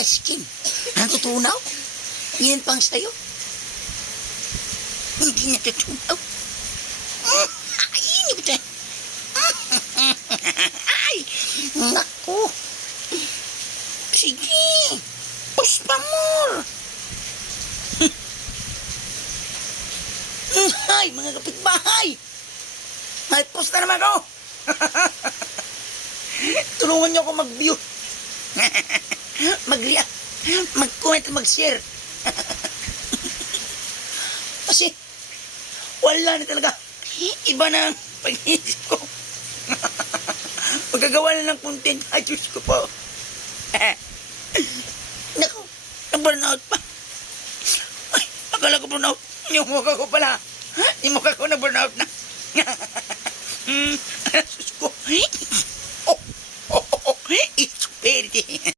ice cream. Natutunaw? Yan pang sayo. Hindi natutunaw. Ay, hindi ko tayo. Ay, naku. Sige, push pa more. Ay, mga kapitbahay. Ay, push na naman ako. Tulungan niyo ako mag-view. Mag-react, mag-comment, mag-share. Kasi, wala na talaga. Iba na ang pag-iisip ko. Magagawa na ng content. Ay, Diyos ko po. Naku, na-burnout pa. Ay, akala ko burnout. Yung mukha ko pala. Yung mukha ko na-burnout na. Diyos ko. Oh, it's pretty.